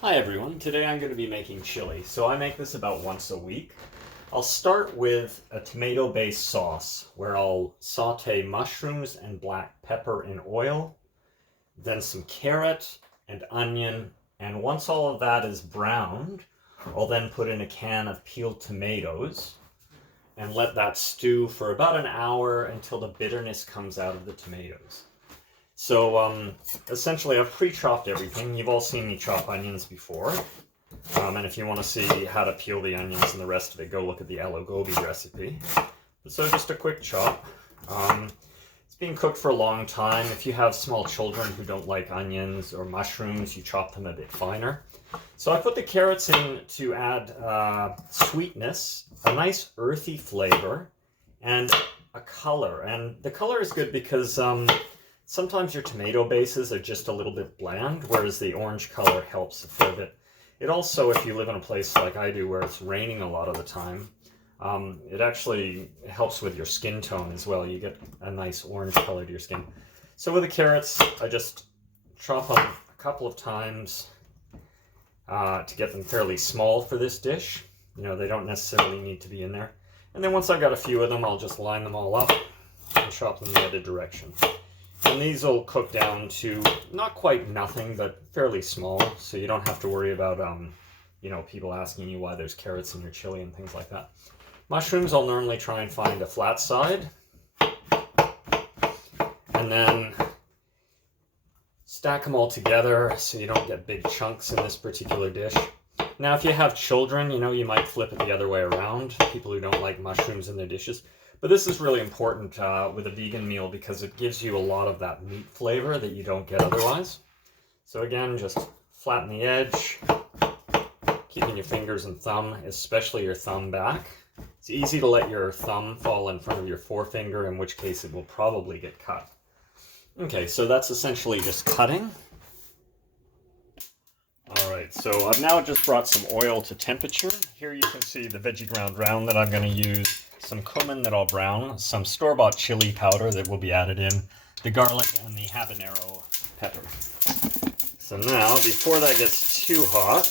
Hi everyone, today I'm going to be making chili. So I make this about once a week. I'll start with a tomato-based sauce where I'll saute mushrooms and black pepper in oil, then some carrot and onion, and once all of that is browned, I'll then put in a can of peeled tomatoes and let that stew for about an hour until the bitterness comes out of the tomatoes. So essentially I've pre-chopped everything. You've all seen me chop onions before. And if you want to see how to peel the onions and the rest of it, go look at the aloo gobi recipe. So just a quick chop. It's being cooked for a long time. If you have small children who don't like onions or mushrooms, you chop them a bit finer. So I put the carrots in to add sweetness, a nice earthy flavor, and a color. And the color is good because sometimes your tomato bases are just a little bit bland, whereas the orange color helps a fair bit. It also, if you live in a place like I do where it's raining a lot of the time, it actually helps with your skin tone as well. You get a nice orange color to your skin. So with the carrots, I just chop them a couple of times to get them fairly small for this dish. You know, they don't necessarily need to be in there. And then once I've got a few of them, I'll just line them all up and chop them the other direction. And these will cook down to not quite nothing, but fairly small, so you don't have to worry about, you know, people asking you why there's carrots in your chili and things like that. Mushrooms, I'll normally try and find a flat side, and then stack them all together so you don't get big chunks in this particular dish. Now, if you have children, you know, you might flip it the other way around, people who don't like mushrooms in their dishes. But this is really important with a vegan meal because it gives you a lot of that meat flavor that you don't get otherwise. So again, just flatten the edge, keeping your fingers and thumb, especially your thumb back. It's easy to let your thumb fall in front of your forefinger, in which case it will probably get cut. Okay, so that's essentially just cutting. Alright, so I've now just brought some oil to temperature. Here you can see the veggie ground round that I'm going to use. Some cumin that I'll brown, some store-bought chili powder that will be added in, the garlic, and the habanero pepper. So now, before that gets too hot,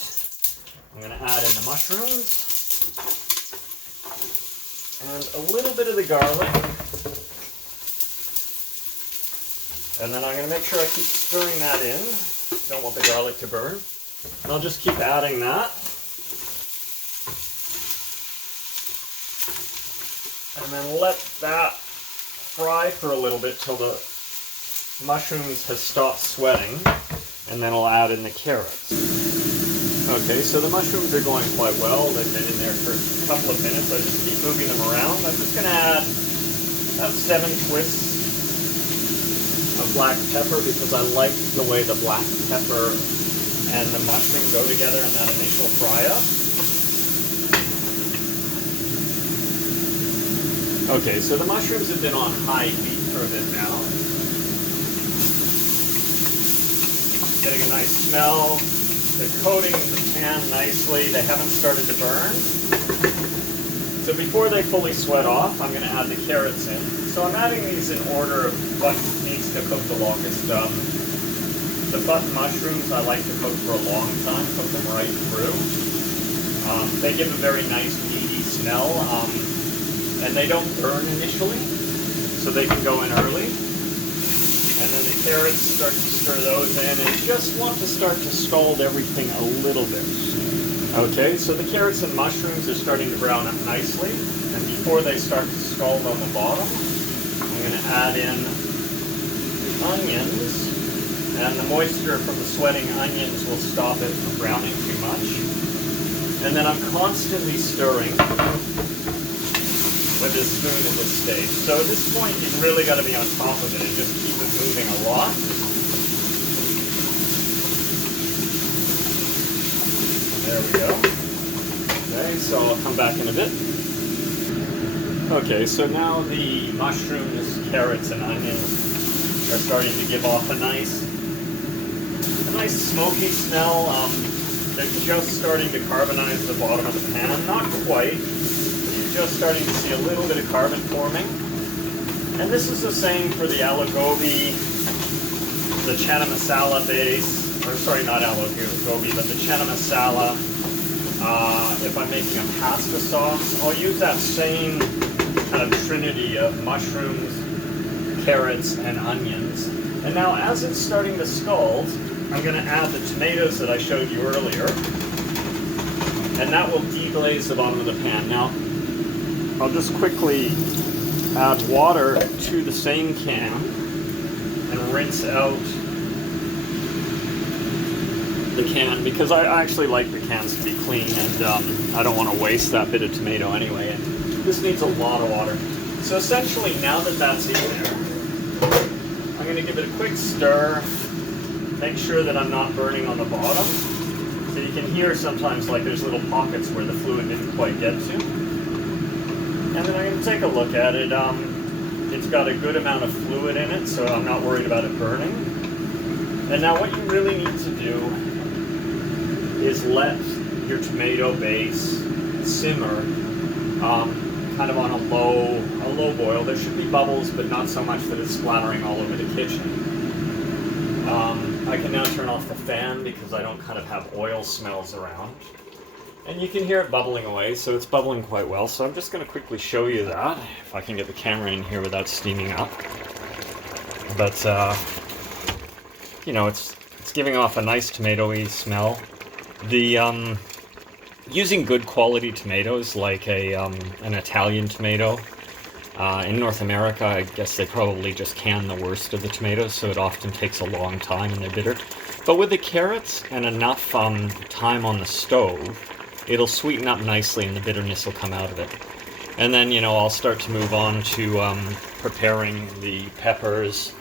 I'm going to add in the mushrooms and a little bit of the garlic. And then I'm going to make sure I keep stirring that in. Don't want the garlic to burn. And I'll just keep adding that. And then let that fry for a little bit till the mushrooms have stopped sweating, and then I'll add in the carrots. Okay, so the mushrooms are going quite well. They've been in there for a couple of minutes. I just keep moving them around. I'm just going to add about 7 twists of black pepper because I like the way the black pepper and the mushroom go together in that initial fry-up. Okay, so the mushrooms have been on high heat for a bit now. Getting a nice smell. They're coating the pan nicely. They haven't started to burn. So before they fully sweat off, I'm going to add the carrots in. So I'm adding these in order of what needs to cook the longest. The button mushrooms I like to cook for a long time, cook them right through. They give a very nice meaty smell. And they don't burn initially, so they can go in early. And then the carrots, start to stir those in, and just want to start to scald everything a little bit. Okay, so the carrots and mushrooms are starting to brown up nicely, and before they start to scald on the bottom, I'm going to add in the onions, and the moisture from the sweating onions will stop it from browning too much. And then I'm constantly stirring with this spoon at this stage. So at this point, you've really got to be on top of it and just keep it moving a lot. There we go. Okay, so I'll come back in a bit. Okay, so now the mushrooms, carrots, and onions are starting to give off a nice smoky smell. They're just starting to carbonize the bottom of the pan. Not quite. Just starting to see a little bit of carbon forming. And this is the same for the aloo gobi, the chana masala base, or sorry, not aloe gobi, but the chana masala. If I'm making a pasta sauce, I'll use that same kind of trinity of mushrooms, carrots, and onions. And now as it's starting to scald, I'm going to add the tomatoes that I showed you earlier, and that will deglaze the bottom of the pan. Now, I'll just quickly add water to the same can and rinse out the can, because I actually like the cans to be clean, and I don't want to waste that bit of tomato anyway. And this needs a lot of water. So essentially, now that that's in there, I'm going to give it a quick stir. Make sure that I'm not burning on the bottom. So you can hear sometimes like there's little pockets where the fluid didn't quite get to. And then I'm going to take a look at it. It's got a good amount of fluid in it, so I'm not worried about it burning. And now what you really need to do is let your tomato base simmer kind of on a low boil. There should be bubbles, but not so much that it's splattering all over the kitchen. I can now turn off the fan because I don't kind of have oil smells around. And you can hear it bubbling away, so it's bubbling quite well. So I'm just going to quickly show you that, if I can get the camera in here without steaming up. But, you know, it's giving off a nice tomatoey smell. The using good quality tomatoes, like an Italian tomato, in North America, I guess they probably just can the worst of the tomatoes, so it often takes a long time and they're bitter. But with the carrots and enough time on the stove, it'll sweeten up nicely and the bitterness will come out of it. And then, you know, I'll start to move on to preparing the peppers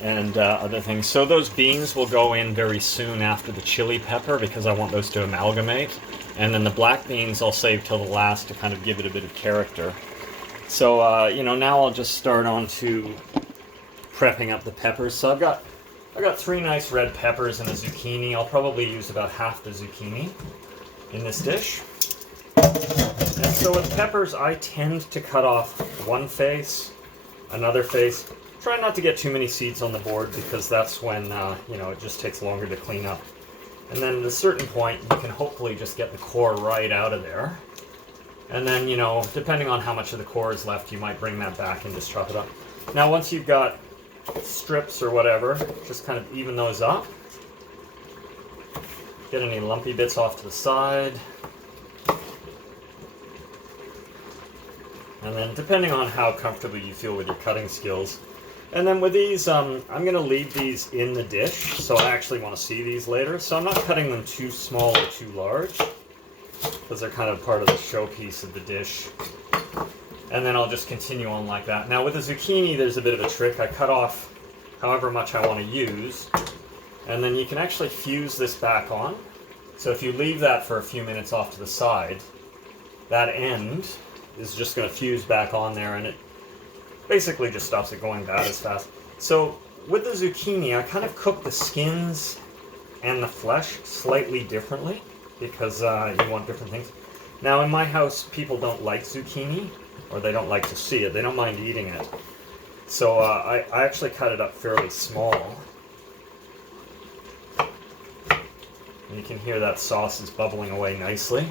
and other things. So those beans will go in very soon after the chili pepper because I want those to amalgamate. And then the black beans I'll save till the last to kind of give it a bit of character. So, you know, now I'll just start on to prepping up the peppers. So I've got 3 nice red peppers and a zucchini. I'll probably use about half the zucchini in this dish. And so with peppers, I tend to cut off one face, another face. Try not to get too many seeds on the board because that's when, you know, it just takes longer to clean up. And then at a certain point, you can hopefully just get the core right out of there. And then, you know, depending on how much of the core is left, you might bring that back and just chop it up. Now, once you've got strips or whatever, just kind of even those up. Get any lumpy bits off to the side. And then, depending on how comfortable you feel with your cutting skills. And then with these, I'm going to leave these in the dish, so I actually want to see these later. So I'm not cutting them too small or too large, because they're kind of part of the showpiece of the dish. And then I'll just continue on like that. Now with the zucchini, there's a bit of a trick. I cut off however much I want to use, and then you can actually fuse this back on. So if you leave that for a few minutes off to the side, that end is just going to fuse back on there, and it basically just stops it going bad as fast. So with the zucchini, I kind of cook the skins and the flesh slightly differently, because you want different things. Now in my house, people don't like zucchini, or they don't like to see it. They don't mind eating it. So I actually cut it up fairly small. And you can hear that sauce is bubbling away nicely.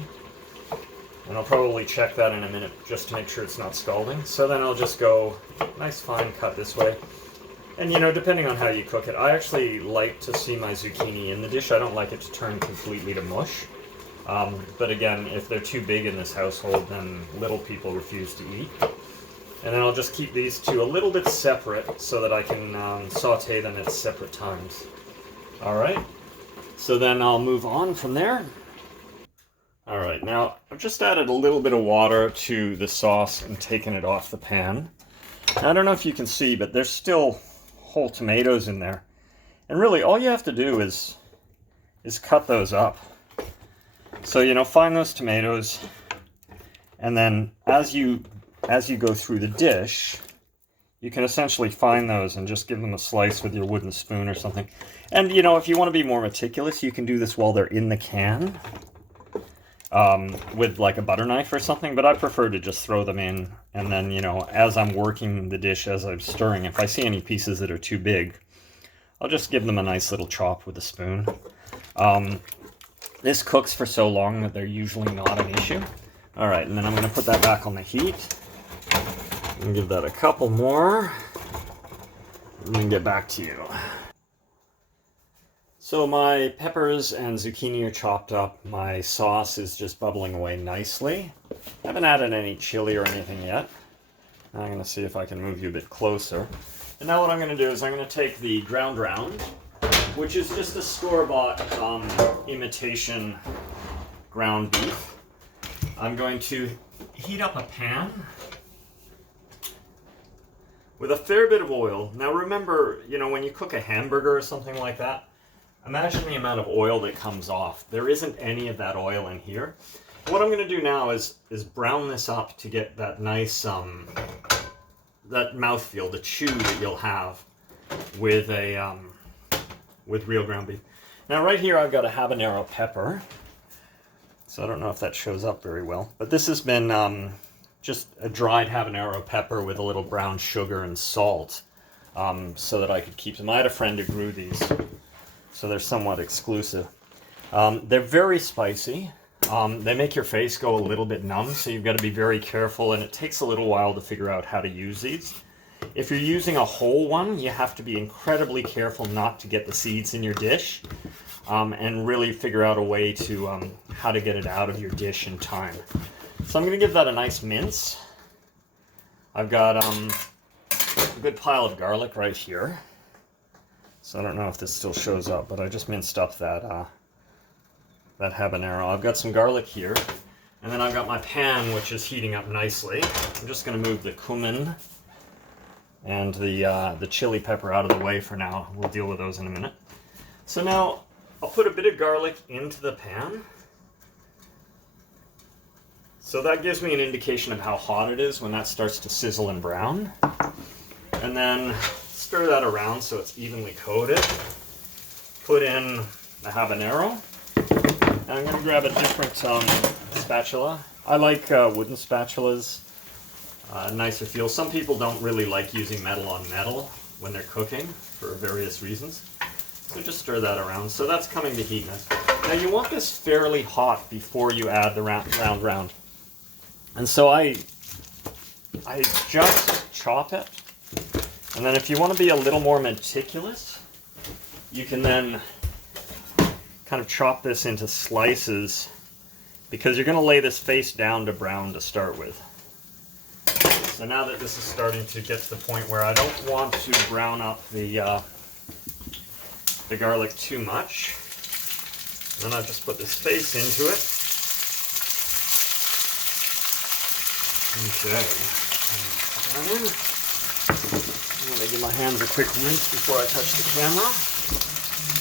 And I'll probably check that in a minute just to make sure it's not scalding. So then I'll just go nice fine cut this way. And, you know, depending on how you cook it, I actually like to see my zucchini in the dish. I don't like it to turn completely to mush. But again, if they're too big in this household, then little people refuse to eat. And then I'll just keep these two a little bit separate so that I can saute them at separate times. Alright, so then I'll move on from there. Alright, now I've just added a little bit of water to the sauce and taken it off the pan. Now, I don't know if you can see, but there's still whole tomatoes in there. And really, all you have to do is cut those up. So, you know, find those tomatoes, and then as you go through the dish, you can essentially find those and just give them a slice with your wooden spoon or something. And, you know, if you want to be more meticulous, you can do this while they're in the can, with like a butter knife or something, but I prefer to just throw them in, and then, you know, as I'm working the dish, as I'm stirring, if I see any pieces that are too big, I'll just give them a nice little chop with a spoon. This cooks for so long that they're usually not an issue. All right, and then I'm going to put that back on the heat. And give that a couple more. And then get back to you. So my peppers and zucchini are chopped up. My sauce is just bubbling away nicely. I haven't added any chili or anything yet. Now I'm going to see if I can move you a bit closer. And now what I'm going to do is I'm going to take the ground round, which is just a store-bought imitation ground beef. I'm going to heat up a pan with a fair bit of oil. Now remember, you know, when you cook a hamburger or something like that, imagine the amount of oil that comes off. There isn't any of that oil in here. What I'm going to do now is brown this up to get that nice, that mouthfeel, the chew that you'll have with a, with real ground beef. Now right here I've got a habanero pepper. So I don't know if that shows up very well, but this has been just a dried habanero pepper with a little brown sugar and salt, so that I could keep them. I had a friend who grew these, so they're somewhat exclusive. They're very spicy. They make your face go a little bit numb, so you've got to be very careful, and it takes a little while to figure out how to use these. If you're using a whole one, you have to be incredibly careful not to get the seeds in your dish, and really figure out a way to how to get it out of your dish in time. So I'm going to give that a nice mince. I've got a good pile of garlic right here. So I don't know if this still shows up, but I just minced up that that habanero. I've got some garlic here, and then I've got my pan, which is heating up nicely. I'm just going to move the cumin and the chili pepper out of the way for now. We'll deal with those in a minute. So now I'll put a bit of garlic into the pan. So that gives me an indication of how hot it is when that starts to sizzle and brown. And then stir that around so it's evenly coated. Put in the habanero. And I'm going to grab a different spatula. I like wooden spatulas. Nicer feel. Some people don't really like using metal on metal when they're cooking for various reasons. So just stir that around. So that's coming to heatness. Now you want this fairly hot before you add the round. And so I just chop it. And then if you want to be a little more meticulous, you can then kind of chop this into slices, because you're going to lay this face down to brown to start with. So now that this is starting to get to the point where I don't want to brown up the garlic too much, then I've just put this face into it. Okay. I'm going to give my hands a quick rinse before I touch the camera.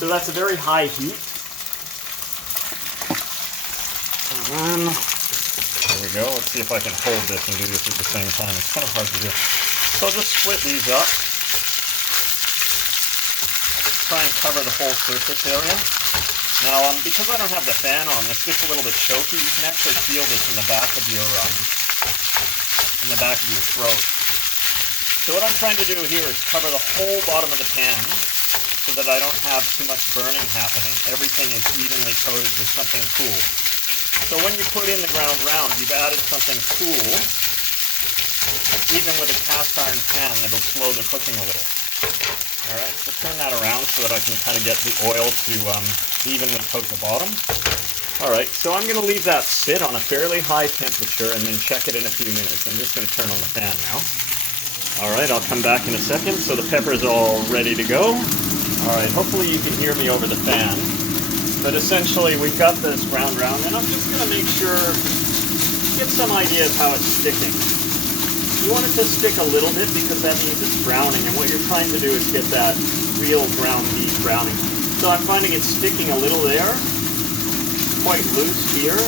So that's a very high heat. And then, there we go. Let's see if I can hold this and do this at the same time. It's kind of hard to do. So I'll just split these up. Try and cover the whole surface area. Now, because I don't have the fan on, this gets a little bit choky. You can actually feel this in the back of your throat. So what I'm trying to do here is cover the whole bottom of the pan so that I don't have too much burning happening. Everything is evenly coated with something cool. So when you put in the ground round, you've added something cool. Even with a cast iron pan, it'll slow the cooking a little. Alright, so turn that around so that I can kind of get the oil to evenly coat the bottom. Alright, so I'm going to leave that sit on a fairly high temperature and then check it in a few minutes. I'm just going to turn on the fan now. Alright, I'll come back in a second. So the pepper's all ready to go. Alright, hopefully you can hear me over the fan. But essentially we've got this round, and I'm just going to make sure, get some idea of how it's sticking. You want it to stick a little bit because that means it's browning, and what you're trying to do is get that real ground beef browning. So I'm finding it sticking a little there, quite loose here,